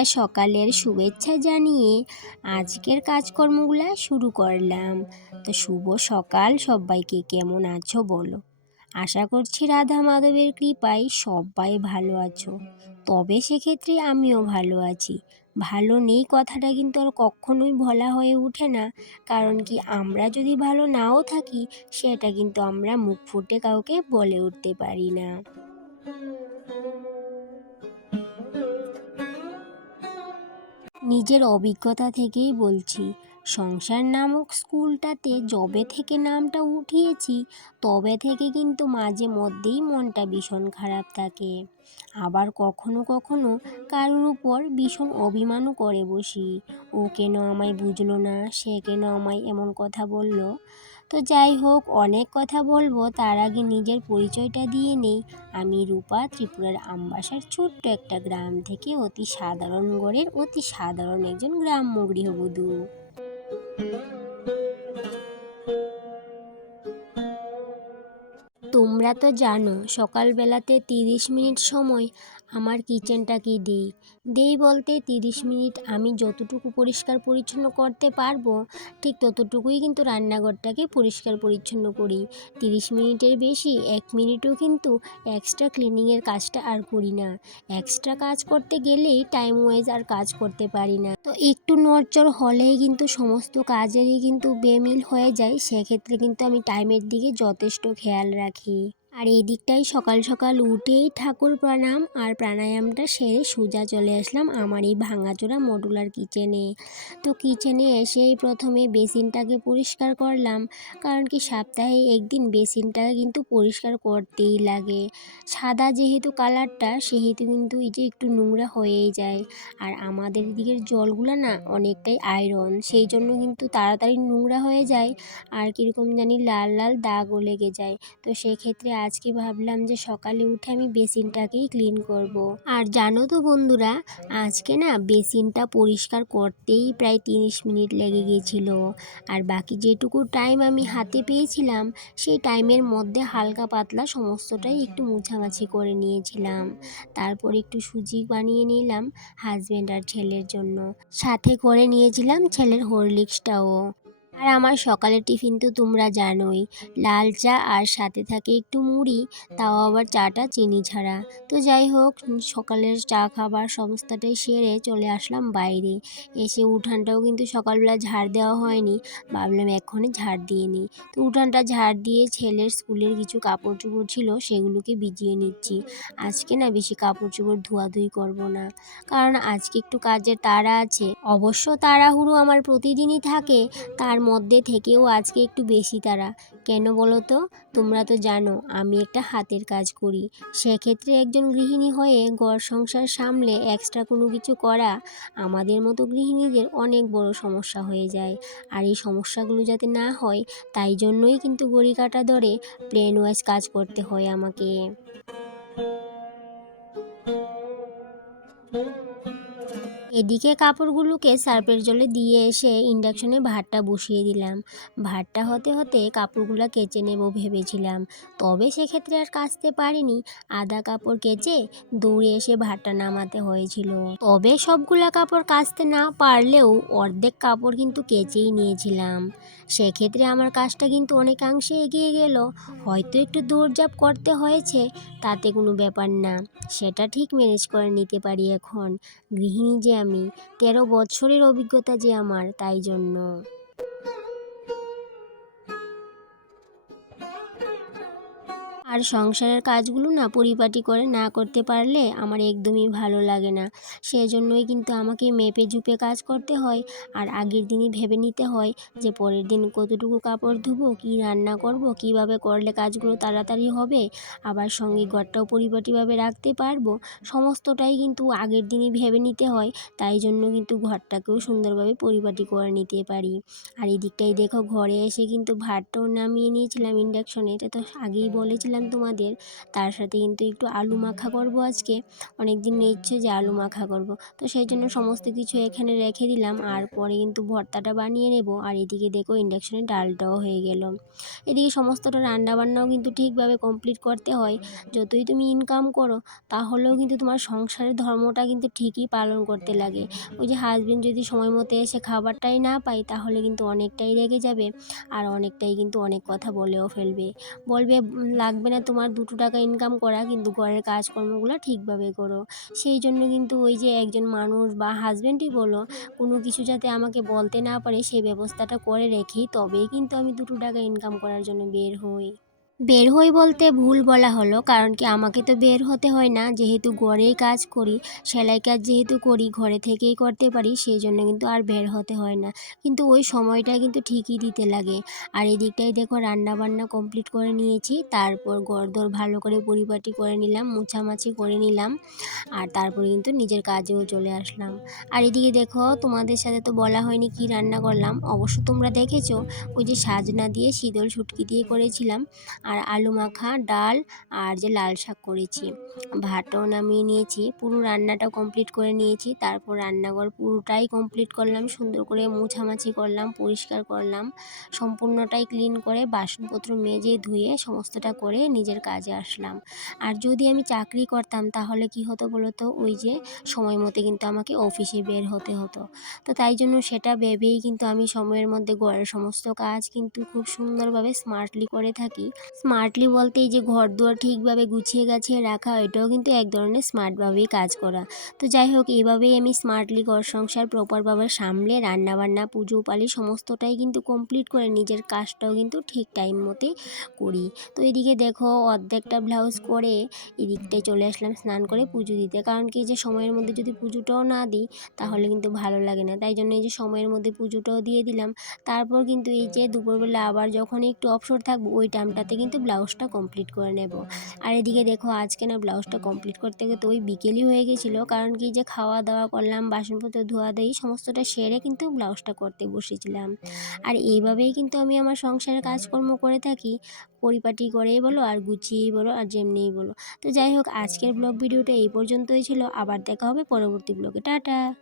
একটা সকালের শুভেচ্ছা জানিয়ে আজকের কাজকর্মগুলো শুরু করলাম। তো শুভ সকাল, সবাইকে কেমন আছো বলো? আশা করছি রাধা মাধবের কৃপায় সবাই ভালো আছো। তবে সেক্ষেত্রে আমিও ভালো আছি। ভালো নেই কথাটা কিন্তু আর কখনোই বলা হয়ে ওঠে না। কারণ কি আমরা যদি ভালো নাও থাকি, সেটা কিন্তু আমরা মুখ ফুটে কাউকে বলে উঠতে পারি না। নিজের অভিজ্ঞতা থেকেই বলছি। সংসার নামক স্কুলটাতে যবে থেকে নামটা উঠিয়েছি, তবে থেকে কিন্তু মাঝে মধ্যেই মনটা ভীষণ খারাপ থাকে। আবার কখনো কখনো কারোর উপর ভীষণ অভিমানও করে বসি। ও কেন আমায় বুঝলো না? সে কেন আমায় এমন কথা বলল? তো যাই হোক, অনেক কথা বলব, তার আগে নিজের পরিচয়টা দিয়ে নেই। আমি রূপা, ত্রিপুরার আমবাসার ছোট্ট একটা গ্রাম থেকে অতি সাধারণ গড়ের অতি সাধারণ একজন গ্রাম্য গৃহবধূ। তোমরা তো জানো সকালবেলাতে তিরিশ মিনিট সময় আমার কিচেনটাকে দিই? দেই বলতে তিরিশ মিনিট আমি যতটুকু পরিষ্কার পরিচ্ছন্ন করতে পারব, ঠিক ততটুকুই কিন্তু রান্নাঘরটাকে পরিষ্কার পরিচ্ছন্ন করি। তিরিশ মিনিটের বেশি, এক মিনিটও কিন্তু এক্সট্রা ক্লিনিংয়ের কাজটা আর করি না। এক্সট্রা কাজ করতে গেলেই টাইম ওয়াইজ আর কাজ করতে পারি না। তো একটু নড়চড় হলেই কিন্তু সমস্ত কাজেরই কিন্তু বেমিল হয়ে যায়, সেক্ষেত্রে কিন্তু আমি টাইমের দিকে যথেষ্ট খেয়াল রাখি। আর এই দিকটাই সকাল সকাল উঠেই ঠাকুর প্রণাম আর প্রাণায়ামটা সেরে সোজা চলে আসলাম আমার এই ভাঙাচোরা মডুলার কিচেনে। তো কিচেনে এসেই প্রথমে বেসিনটাকে পরিষ্কার করলাম, কারণ কি সপ্তাহে একদিন বেসিনটাকে কিন্তু পরিষ্কার করতেই লাগে। সাদা যেহেতু কালারটা, সেহেতু কিন্তু এই যে একটু নোংরা হয়েই যায়। আর আমাদের দিকের জলগুলো না অনেকটাই আয়রন, সেই জন্য কিন্তু তাড়াতাড়ি নোংরা হয়ে যায় আর কীরকম জানি লাল লাল দাগও লেগে যায়। তো সেক্ষেত্রে আজকে ভাবলাম যে সকালে উঠে আমি বেসিনটাকেই ক্লিন করব। আর জানো তো বন্ধুরা, আজকে না বেসিনটা পরিষ্কার করতেই প্রায় তিরিশ মিনিট লেগে গিয়েছিল আর বাকি যেটুকু টাইম আমি হাতে পেয়েছিলাম, সেই টাইমের মধ্যে হালকা পাতলা সমস্তটাই একটু মুছামাছি করে নিয়েছিলাম। তারপর একটু সুজি বানিয়ে নিলাম হাজব্যান্ড আর ছেলের জন্য। সাথে করে নিয়েছিলাম ছেলের হরলিক্সটাও আর আমার সকালের টিফিন তো তোমরা জানোই। লাল চা আর সাথে থাকে একটু মুড়ি, তাও আবার চাটা চিনি ছাড়া। তো যাই হোক, সকালের চা খাবার সমস্তটাই সেরে চলে আসলাম বাইরে। এসে উঠানটাও কিন্তু সকালবেলা ঝাড় দেওয়া হয়নি, ভাবলাম এক্ষণে ঝাড় দিয়ে নিই। তো উঠানটা ঝাড় দিয়ে ছেলের স্কুলের কিছু কাপড় চোপড় ছিল, সেগুলোকে ভিজিয়ে নিচ্ছি। আজকে না বেশি কাপড় চোপড় ধোয়াধুয়ি করব না, কারণ আজকে একটু কাজের তাড়া আছে। অবশ্য তাড়াহুড়ো আমার প্রতিদিনই থাকে, তার মধ্যে থেকেও আজকে একটু বেশি তারা। কেন বলো তো? তোমরা তো জানো, আমি একটা হাতের কাজ করি। সেক্ষেত্রে একজন গৃহিণী হয়ে ঘর সংসার সামলে এক্সট্রা কোনো কিছু করা আমাদের মতো গৃহিণীদের অনেক বড় সমস্যা হয়ে যায়। আর এই সমস্যাগুলো যাতে না হয়, তাই জন্যই কিন্তু গড়ি কাটা ধরে প্লেন ওয়াইজ কাজ করতে হয় আমাকে। এদিকে কাপড়গুলোকে সার্ফের জলে দিয়ে এসে ইন্ডাকশনে ভাতটা বসিয়ে দিলাম। ভাতটা হতে হতে কাপড়গুলো কেচে নেব ভেবেছিলাম। তবে সেক্ষেত্রে আর কাচতে পারিনি। আধা কাপড় কেচে দৌড়ে এসে ভাতটা নামাতে হয়েছিল। তবে সবগুলা কাপড় কাচতে না পারলেও অর্ধেক কাপড় কিন্তু কেচেই নিয়েছিলাম। সেক্ষেত্রে আমার কাজটা কিন্তু অনেকাংশে এগিয়ে গেল। হয়তো একটু দৌড়ঝাঁপ করতে হয়েছে, তাতে কোনো ব্যাপার না। সেটা ঠিক ম্যানেজ করে নিতে পারি এখন। গৃহিণী যে আমি। তেরো বছরের অভিজ্ঞতা যে আমার তাই জন্য। আর সংসারের কাজগুলো না পরিপাটি করে না করতে পারলে আমার একদমই ভালো লাগে না। সেজন্যই কিন্তু আমাকে মেপে ঝুপে কাজ করতে হয় আর আগের দিনই ভেবে নিতে হয় যে পরের দিন কতটুকু কাপড় ধুবো, কী রান্না করব, কীভাবে করলে কাজগুলো তাড়াতাড়ি হবে, আবার সঙ্গে ঘরটাও পরিপাটিভাবে রাখতে পারব। সমস্তটাই কিন্তু আগের দিনই ভেবে নিতে হয়, তাই জন্য কিন্তু ঘরটাকেও সুন্দরভাবে পরিপাটি করে নিতে পারি। আর এই দিকটাই দেখো ঘরে এসে কিন্তু ভাতটাও নামিয়ে নিয়েছিলাম, ইন্ডাকশনে এটা তো আগেই বলেছিলাম বলেছিলাম তোমাদের। তার সাথে কিন্তু একটু আলু মাখা করব আজকে। অনেক দিন ইচ্ছে যে আলু মাখা করব। তো সেই জন্য সমস্ত কিছু এখানে রেখে দিলাম। আর পরে কিন্তু ভর্তাটা বানিয়ে নেব। আর এদিকে দেখো ইন্ডাকশনে ডালটাও হয়ে গেল। এদিকে সমস্তটা রান্নাবান্নাও কিন্তু ঠিকভাবে কমপ্লিট করতে হয়। যতই তুমি ইনকাম করো, তাহলেও কিন্তু তোমার সংসারের ধর্মটা কিন্তু ঠিকই পালন করতে লাগে। ওই যে হাজবেন্ড যদি সময় মতো এসে খাবারটাই না পায়, তাহলে কিন্তু অনেকটাই রেগে যাবে। আর অনেকটাই কিন্তু অনেক কথা বলেও ফেলবে। বলবে, লাগবে না তোমার দুটো টাকা ইনকাম করা, কিন্তু ঘরের কাজকর্মগুলো ঠিকভাবে করো। সেই জন্য কিন্তু ওই যে একজন মানুষ বা হাজব্যান্ডই বলো, কোনো কিছু যাতে আমাকে বলতে না পারে সেই ব্যবস্থাটা করে রেখেই তবেই কিন্তু আমি দুটো টাকা ইনকাম করার জন্য বের হই। বের হই বলতে ভুল বলা হলো, কারণ কি আমাকে তো বের হতে হয় না। যেহেতু ঘরেই কাজ করি, সেলাই কাজ যেহেতু করি, ঘরে থেকেই করতে পারি, সেই জন্য কিন্তু আর বের হতে হয় না। কিন্তু ওই সময়টা কিন্তু ঠিকই দিতে লাগে। আর এদিকটাই দেখো রান্না বান্না কমপ্লিট করে নিয়েছি, তারপর গরদর ভালো করে পরিপাটি করে নিলাম, মুছামাছি করে নিলাম, আর তারপরে কিন্তু নিজের কাজেও চলে আসলাম। আর এদিকে দেখো তোমাদের সাথে তো বলা হয়নি কি রান্না করলাম, অবশ্য তোমরা দেখেছ, ওই যে সাজনা দিয়ে শীতল শুটকি দিয়ে করেছিলাম। আর আলু মাখা, ডাল আর যে লাল শাক করেছি। ভাতও নামিয়ে নিয়েছি, পুরো রান্নাটা কমপ্লিট করে নিয়েছি। তারপর রান্নাঘর পুরোটাই কমপ্লিট করলাম, সুন্দর করে মুছামাছি করলাম, পরিষ্কার করলাম। সম্পূর্ণটাই ক্লিন করে বাসনপত্র মেজে ধুয়ে সমস্তটা করে নিজের কাজে আসলাম। আর যদি আমি চাকরি করতাম তাহলে কি হতো বলো তো ওই যে সময় মতো কিন্তু আমাকে অফিসে বের হতে হতো। তো তাই জন্য সেটা ভেবেই কিন্তু আমি সময়ের মধ্যে ঘরের সমস্ত কাজ কিন্তু খুব সুন্দরভাবে স্মার্টলি করে থাকি। স্মার্টলি বলতে এই যে ঘর দুয়ার ঠিকভাবে গুছিয়ে গাছিয়ে রাখা, এটাও কিন্তু এক ধরনের স্মার্টভাবেই কাজ করা। তো যাই হোক এইভাবেই আমি স্মার্টলি ঘর সংসার প্রপারভাবে সামলে, রান্নাবান্না, পুজো পালি সমস্তটাই কিন্তু কমপ্লিট করে নিজের কাজটাও কিন্তু ঠিক টাইম মতোই করি। তো এদিকে দেখো, অর্ধেকটা ব্লাউজ করে এদিকটায় চলে আসলাম স্নান করে পুজো দিতে। কারণ কি যে সময়ের মধ্যে যদি পুজোটাও না দিই, তাহলে কিন্তু ভালো লাগে না। তাই জন্য এই যে সময়ের মধ্যে পুজোটাও দিয়ে দিলাম। তারপর কিন্তু এই যে দুপুরবেলা আবার যখন একটু অবসর থাকব, ওই টাইমটাতে কিন্তু ব্লাউজটা কমপ্লিট করে নেব। আর এদিকে দেখো, আজকে না ব্লাউজটা কমপ্লিট করতে গিয়ে তো ওই বিকেলই হয়ে গেছিল। কারণ কি যে খাওয়া দাওয়া করলাম, বাসনপত্র ধোয়া দেই সমস্তটা সেরে কিন্তু ব্লাউজটা করতে বসেছিলাম। আর এইভাবেই কিন্তু আমি আমার সংসারের কাজকর্ম করে থাকি। পরিপাটি করেই বলো আর গুছিয়েই বলো আর যেমনিই বলো। তো যাই হোক, আজকের ব্লগ ভিডিওটা এই পর্যন্তই ছিল। আবার দেখা হবে পরবর্তী ব্লগে। টাটা!